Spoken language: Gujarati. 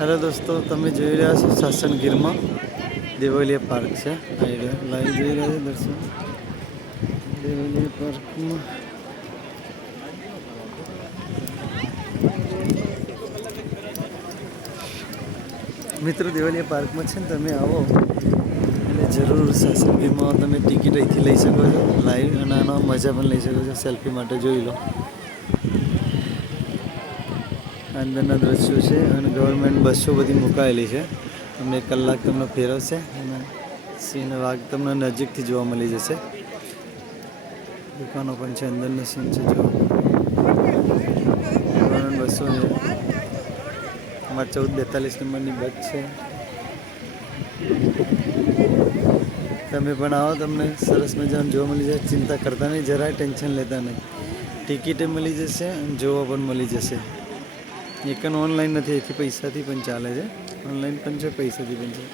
હેલો દોસ્તો, તમે જોઈ રહ્યા છો સાસણગીરમાં દેવલિયા પાર્ક છે. લાઈવ જોઈ રહ્યા છો દર્શન. દેવલિયા પાર્કમાં મિત્રો, દેવલિયા પાર્કમાં છે ને તમે આવો એટલે જરૂર સાસણગીરમાં તમે ટિકિટ અહીંથી લઈ શકો છો લાઈવ, અને આનો મજા પણ લઈ શકો છો. સેલ્ફી માટે જોઈ લો અંદરના દ્રશ્યો છે, અને ગવર્મેન્ટ બસો બધી મુકાયેલી છે. તમને 1 કલાક તમને ફેરવશે અને સિંહ વાઘ તમને નજીકથી જોવા મળી જશે. દુકાનો પણ છે, અંદરની સીન છે. જો ગવર્મેન્ટ બસો છે. અમારે 1442 નંબરની બસ છે. તમે પણ આવો, તમને સરસ મજાનું જોવા મળી જાય. ચિંતા કરતા નહીં, જરાય ટેન્શન લેતા નહીં. ટિકિટે મળી જશે અને જોવા પણ મળી જશે. એક ઓનલાઈન નથી, એથી પૈસાથી પણ ચાલે છે. ઓનલાઈન પણ છે, પૈસાથી પણ છે.